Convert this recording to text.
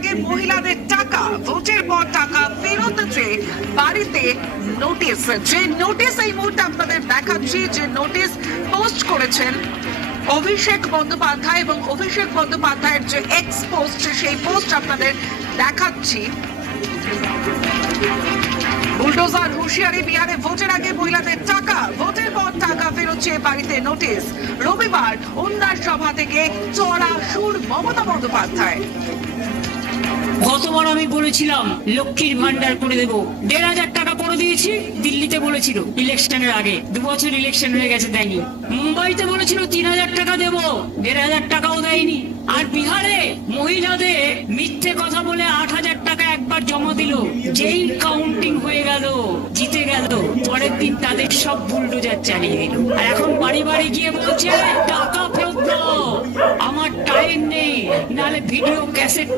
আগে মহিলাদের টাকা, ভোটের পর টাকা ফেরত চেয়ে বাড়িতে নোটিশ। যে নোটিশ এই মুহূর্তে আপনাদের দেখাচ্ছি, যে নোটিশ পোস্ট করেছেন অভিষেক বন্দ্যোপাধ্যায়, এবং অভিষেক বন্দ্যোপাধ্যায়ের যে এক্স পোস্ট, সেই পোস্ট আপনাদের দেখাচ্ছি। বুলডোজার হুঁশিয়ারি, বিহারে ভোটের আগে মহিলাদের টাকা, ভোটের পর টাকা ফেরত চেয়ে বাড়িতে নোটিশ। রবিবার উন্নাস সভা থেকে চড়া সুর মমতা বন্দ্যোপাধ্যায়। গতবার আমি বলেছিলাম লক্ষ্মীর ভান্ডার করে দেবো, 1,500 টাকা করে দিয়েছি। দিল্লিতে বলেছিল ইলেকশনের আগে, 2 বছর ইলেকশন হয়ে গেছে, দেয়নি। মুম্বাইতে বলেছিল 3,000 টাকা দেবো, 1,500 টাকাও দেয়নি। আর বিহারে মহিলাদের মিথ্যে কথা বলে 8,000 টাকা একবার জমা দিল। যেই কাউন্টিং হয়ে গেল, জিতে গেল, পরের দিন তাদের সব বুলডোজার চালিয়ে দিল। আর এখন বাড়ি বাড়ি গিয়ে বলছে টাকা ফেরত দাও, আমার টাইম নেই, নাহলে ভিডিও ক্যাসেট